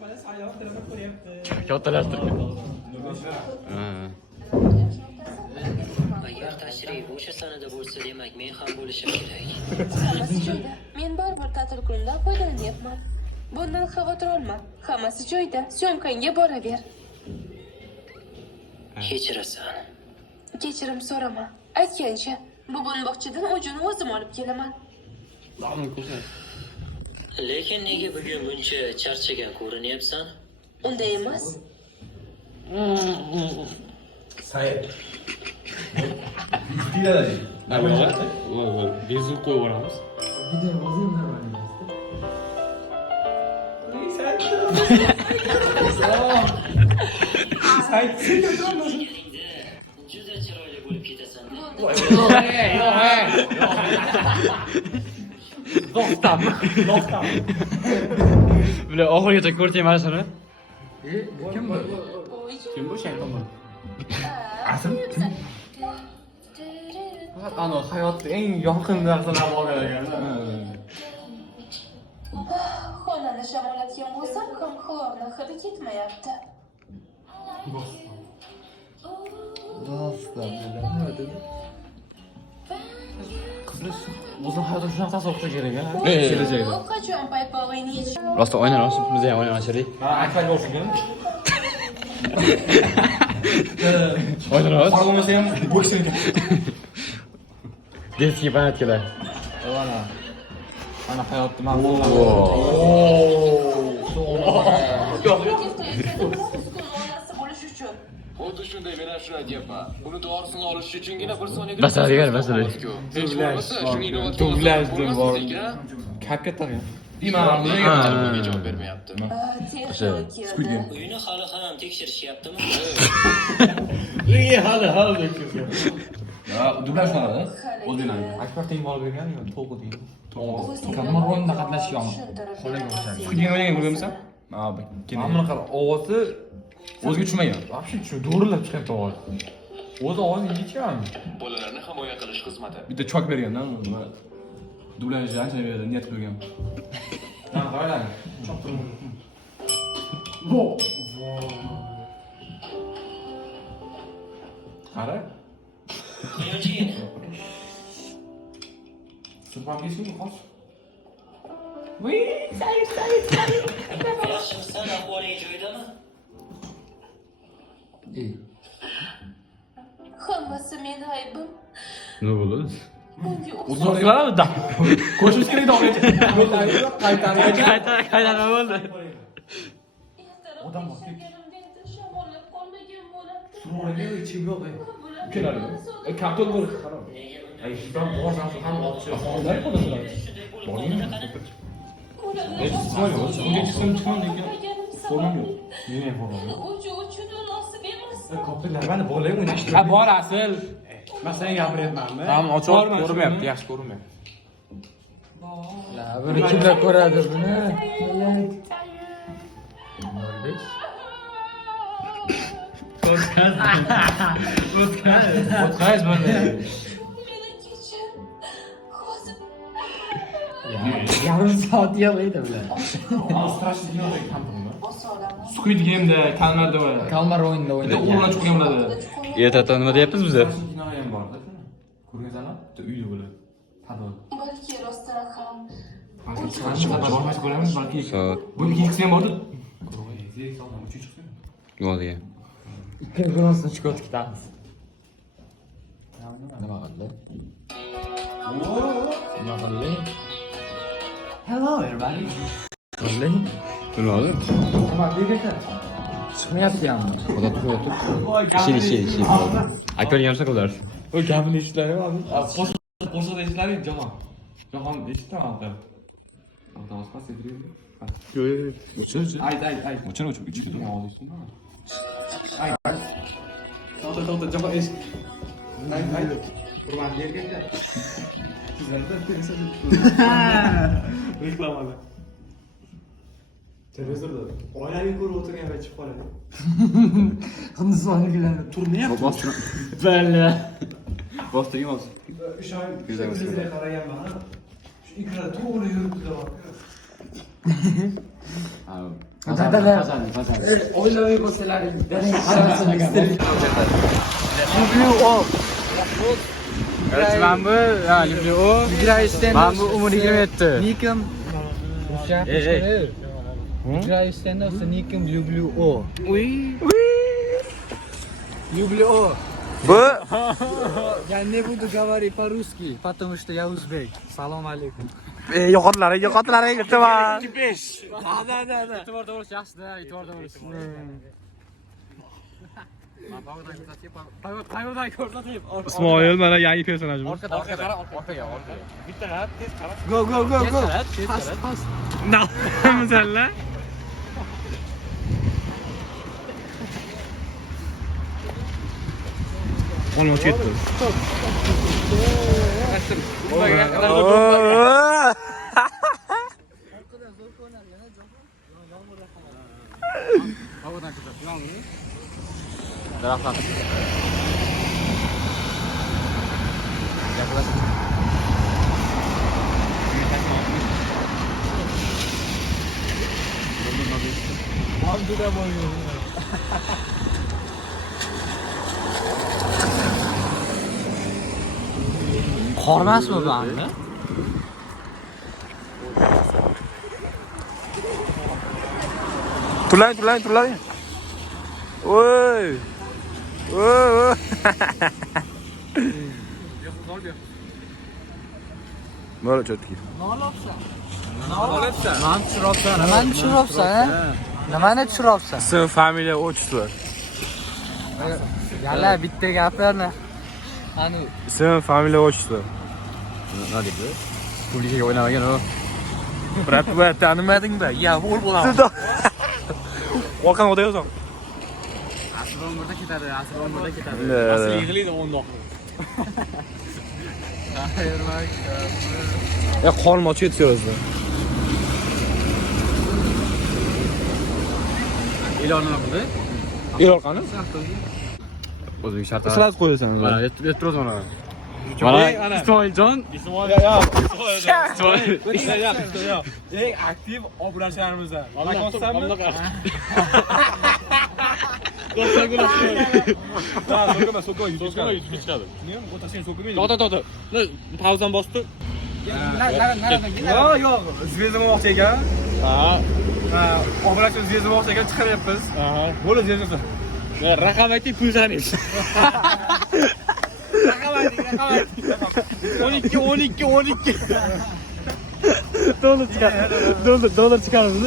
Bana sayıyor, telefon koyuyordu. Kattalashtirib. Agar tashrif o'sha sanada bo'lsa, demak men ham bo'lishim kerak. Hammasi joyda. Men baribir ta'til kunidan foydalanyapman. Bundan xavotir olma. Hammasi joyda. Syomkangga boraver. Kechirasan. Kechirim so'rama. Aytgancha, bugun bog'chadan o'jini o'zim olib kelaman. Lekin nega bugun buncha charchagan ko'rinyapsan? Unday emas. Sayın. İstiyorlar. Bezuk qo'yib yuboramiz. Video bozayım mı ben? Sayın. Juda chiroyli bo'lib ketasan. Dostum. Dostum. Bular oxirigacha ko'rsang mana shuni. Kim bu? Kim bu shaytonlar? Asıl kim? Ana hayotda eng yorqin narsalar bo'lgan ekan. Xonani shamollatgan bo'lsam ham xlorni hidi ketmayapti. Dostum. Kızlar uzun hayatda shunaqa tasavvur kerak a? Kelajakda. Qachon paypog'ingni yechish? Rosta o'ynar olsin, biz ham o'ynay olishaylik. Ha, akfak olsun kim? O'ynaymiz. Qolmasa ham bo'ksinga. Детский понятkilar. Ana hayotda men bo'lish uchun. Xuddi shunday men ham shuni aytyapman. Uni dorisini olish uchungina bir soniyada Masalaga masala. hech bo'lmasa shuni inovatga Dublajdir bor. Kapital. Deyman, nega telefonga javob bermayapti? Texnologiya. Uyni hali ham tekshirishyaptimi? Ya, dublaj qiladi. O'zinglar. Akbarting olib bergan yo, to'g'ri deydi. Kamera o'yinida qatnashgan. Xo'jaga o'xshaydi. Kuching o'ynagan ko'rganmisan? Ha, mana qara, ovozi o'ziga tushmagan. Вообще shu do'rilab chiqyapti ovoz. O'zi ovozni yechgan. Bolalarni himoya qilish xizmati. Bitta chok berganda nima dublajni ancha beradi, niyat qilgan. Ha, qarang. Chok turib. Vo. Qara. Yo'qchi. Sırpam geçmiyor mu? Kaç? Yaxshimisan, ahvoling joyidami? İyi. Hammasi meni aybim. Nima bo'ldi? Bunga Uzaklar da. Koşmuş kere devam edecek. Qayta nima bo'ldi? Odam shamollab qolmagan bo'ladi. Şuraya içim yok. Kenarı. Karton var. Ay şuradan boğazdan ham olçu. Onlar kodalar. Çıkmıyor. Şimdi çıkmıyor diye. Sorun yok. Niye falan? Ucu nasib emas. Kapılar ben de voleybol oynaştım. Ha bor asl. Ben sana gapirayapmanmi? Tamam, ochiq ko'rmayapti, yaxshi ko'rinmayapti. Buni kimlar ko'radi buni? Podcast buni. Meni kechir. Hozir Yarım saat yig'laydi bular. Strashni kinoda kammi? osolani. Squid Game'da kalmarda va Kalmar o'yinida bitta o'ynagan. o'g'lan chiqgan bo'ladi. Ertaga nima deyapmiz biz? Kinoda ham bor-da. Ko'rgansanlar? Bitta uyda bo'ladi. Tadbir. Balki rostdan ham. Bormas ko'ramiz balki. Soat Bu ikkinchisi ham bordi. yo'lga. Ikkalamizni chiqib ketamiz. Nima qildi? Nima qildi? Hello everybody. Qildi? Nima oldi? Chiqmayapti hamma. Xudo tutyapti. Ishini. Akbar yarsa qo'yar. O gapini eshitlarim. Qo'shiqda eshitlaring Jahon. Jahon eshitdim. Avtobus pas ediyor. O'chir. Ay. O'chir ichki. Ay. To'xta, Jahon esh. Ay. Urman yerga kel. Sizlarda reklamada. Televizorda oilaviy ko'rib o'tirgan chiqib qoladi. Hindistonliklar Turmayapti. Balla. Bostirgan olsun. O'sha bizga qaraganman. Shu ikrada to'g'ri yuribdi. Ha, O'ylamay bo'lsalaring, dadang qaramasini istedik. Mana bu, o. Mana bu umr 27. Nikim. Играю стендап с ником люблю О. Люблю О. Я не буду говорить по-русски, потому что я узбек. Салом алейкум. Yo'qotlaring, iltimos. 5. Da. E'tiborda bo'lish yaxshi-da, e'tiborda bo'lish. Qayoqdan ko'rsatib? Ismoil mana yangi personaj bu. Orqaga. Bitta qarab, tez qarab. Go. Pas. Masalan. Olmoch ketdi. Qormasmi bu anda? Turlang. Voy. Mana chetki. Nimani tushiryapsan? Nimani tushiryapsan? Ism, familiya, отчество. Yalla bitta gaplarni. Ani Ism, familiya, отчество. Nima deydi? Publikaga o'ynamagan u. Brat, tanimadingmi? Ya, o'l bo'laman. Orqani o'da yozaman. asl umrda ketadi. Asl yig'laydi o'ndoq. Ya qornim ochib ketdi. Ilonni qildi. Ilon qani? O'zbek shartlari. Sizlar qo'yasan. Mana yetib mana. Mana Ismoiljon. Eng aktiv obunachilarimizdan. Makonsizmi? To'xta. Pauzani bosdi. Yo'q, zvezda bo'lmoqchi ekan. Obunachi zvezda bo'lmoqchi ekan, chiqaryapmiz. Bo'ldi zvezda. Raqam ayting, pul sanaysiz. Raqam ayting. 12. Dollar chiqaramiz.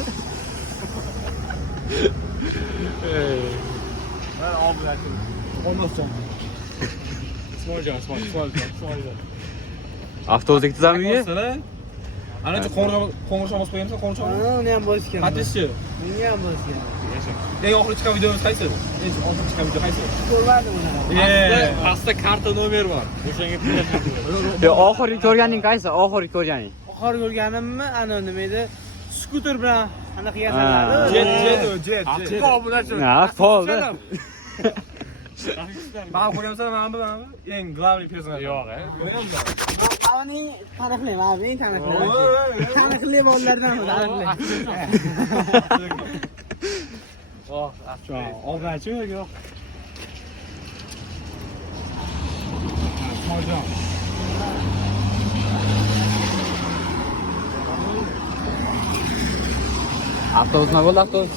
Mana obunachi. Olmasjon. Ismoiljon. Avtobusga ketdingmi uyga? Ana shu qo'ng'iroq bosib qo'yamiz, qo'ng'iroq. Uni ham bo'lish kerak. Qatnashchi. Menga ham bo'lish kerak. Eng oxirgi chiqqan videomiz qaysi? Eng oxirgi chiqqan video qaysi? Ko'rmadim uni. Pastda karta nomer bor. O'shanga Yo, oxirgi ko'rganing qaysi? Oxirgi ko'rganing ko'rganimmi? Ana nima edi? Skuter bilan anaqa yasaladi. Jet. Obunachi. Foldi. Mana qo'yamsan, mana bu. Eng главный personaj. Yo'q, Uning taniqli, mana eng taniqli. Taniqli bolalardan taniqli. Obunachi yo'q. Avtobus nima bo'ldi avtobus?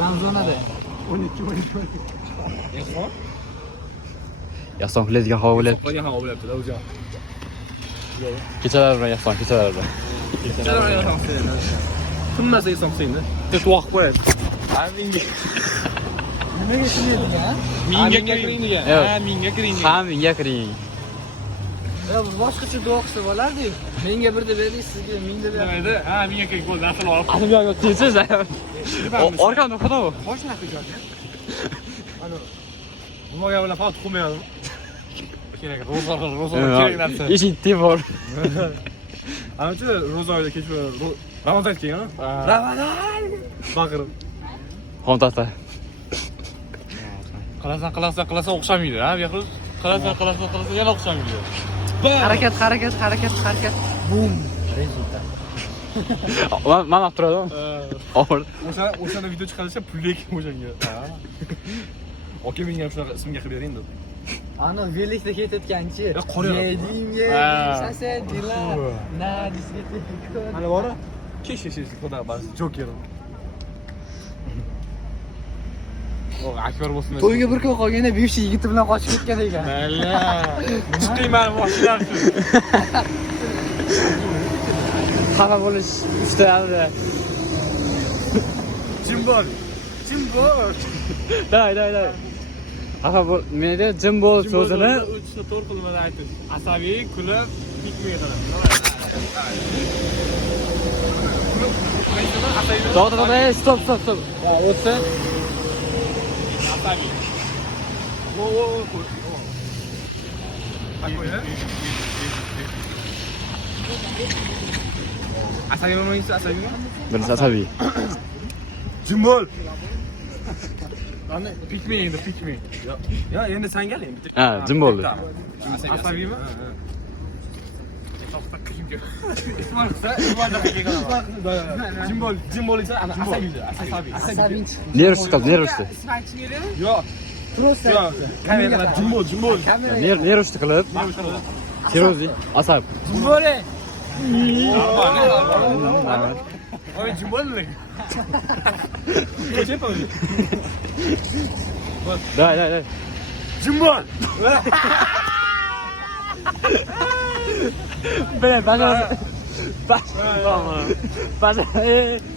Ramzonada. 12. Yaxson kuladigan havo bo'lyapti. Qolgan havo bo'lyapti-da o'zi. Kechalar bilan yaxson, kechalar bilan. Hammasi eson qilsangda. Tez vaqt qo'yadi. Nimaga shunday degan? Mingga kiring degan. Mingga kiring. Ha, menga kiring. Yo, boshqacha duo qilsa bo'lardi. Menga birda bering, sizga mingda bering. Nima edi? Mingga kiring bo'ldi, asl olib. Ani yo'q, tezsiz. Orqamda xudo. Boshqa joy. Ana nimaga bilan faqat qo'ymayapman. Kerak, ro'za kerak narsa. Eshik tevor. Ana shu ro'za oyida kech Ramazon kelgan-a? Ramazon! Baqirib. Xontaxta. Qilasan o'xshamaydi, ha, Behruz? Qilasan yana o'xshamaydi. Harakat. Bum. Rezultat. Man olib turadim. Og'ir. O'shanda video chiqarsa pullik o'shanga. Oka menga ham shunaqa ismga qilib bering deb. Ana velikda ketayotganchi. qor yog'adi. Yedim, sasadinglar. Na, disvetik. Mana bora. Kesh xudo bas. Joker. O, akbar bo'lsin. To'yga bir kun qolganda buyukchi yigiti bilan qochib ketgan ekan. Mayli. Chiqmayman boshlarsiz. Xafa bo'lish istamadi. Jim bo'l. Day. Xafa bo'l. Menda jim bo'l so'zini Uchni to'rt qilmada aytish. Asabiy, kulib, hikmaga qarab. to'xta, stop. O'tsin. Asabiy. Asabiy bo'lmaysiz, asabiymi? Birisi asabiy. Jim bo'l. Ana pikmi endi. Ya endi sen gel endi. Ha, jim bo'ldi. Asabiymi? Jim bo'l esa ana asabiy. Nervisi qildi, nervisi. Yo'q. Просто kameralar jim bo'l. Nervisi qilib. Serozli, asab. Jim bo'l. Normal. Oy jim bo'l. Day. Jim bo'l. Bile baş.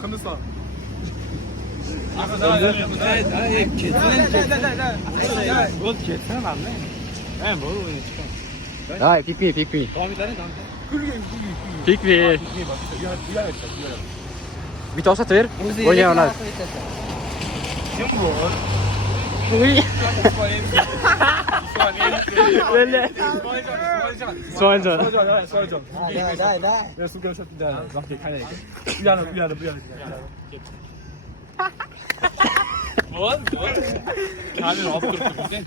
Hindiston. Day, pick me. Pick me. Bir to'sa ver. O'ynay oladi. Jim bo'l. Böyle. Soycan. Day. Ya su gelsin de. Bak kaynak. Uyanır. Oğlum. Kamera alıp durup bizden.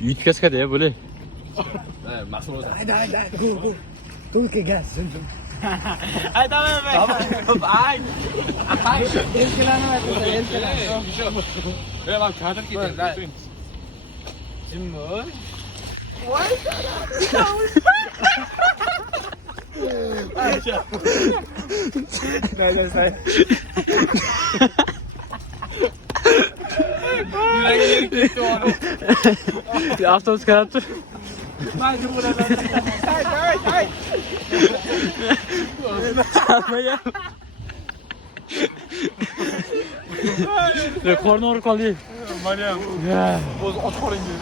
Yutkaskada ya böyle. Evet, masal oldu. Go. Tulke gaz. Ay tamam. Ay. Elkelenme. Evet bak kadar gidiyor. Jim bo'l. Say. Avtobus qarab tur. Qorni og'rib qoldi. Mariam. O'zi och qo'lingi.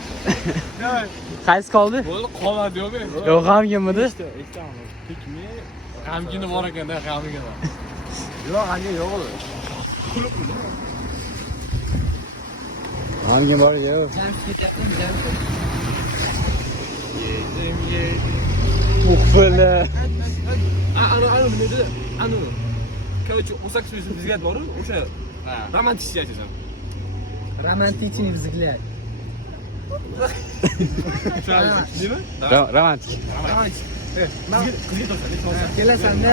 Qaysi qoldi? Bo'ldi, qolmadi yo'q. Yo'q, g'amginmidi? Pikmi? G'amgini bor ekanda, g'amgini. Yo'q, hali yo'q. G'amgin bor yo'q. Muxfili. Ana nima dedi? Ana. Короче, o'sak so'zi bizga bor, o'sha romantik yachasan. Romantichniy взгляд. Nima? Romantik. Qizga to'xta. Kelasanda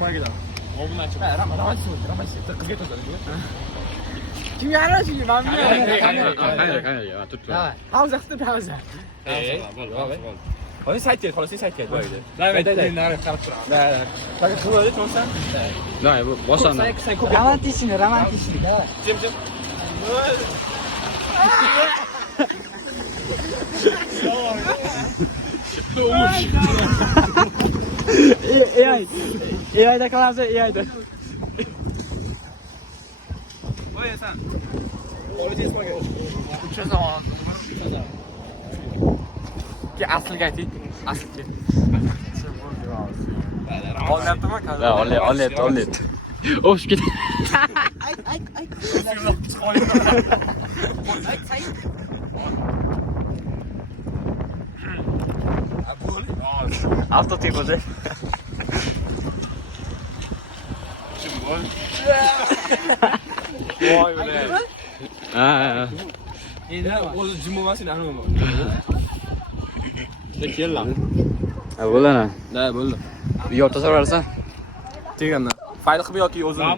Voyga. Oldin açib. Romantik. Qizga to'xta. kim yarashiydi? Men Qani, tut. Pauza qilib pauza. Hozir saytga, xolos saytga qo'ydi. Day. Nari qarab turaman. Day. Bak, qiladi, to'g'risan? Day, bu bosan. Sen ko'p Romantichniy. Jim. AI'da qilamiz, AI'da. Voy sen. Olacağız bak. Uçan zaman. Ki asıl geldik. Asıl ki. Olyaptı mı kanka? Olet. Hoş git. Avto tipo de. Vay be. Ha. Endi o'zi jim bo'lmasin, ana nima. Kellan. Bo'ldi ana. Da, bo'ldi. Yo, tasavvur qilsan. Teganda. Fayl qilib yoki o'zini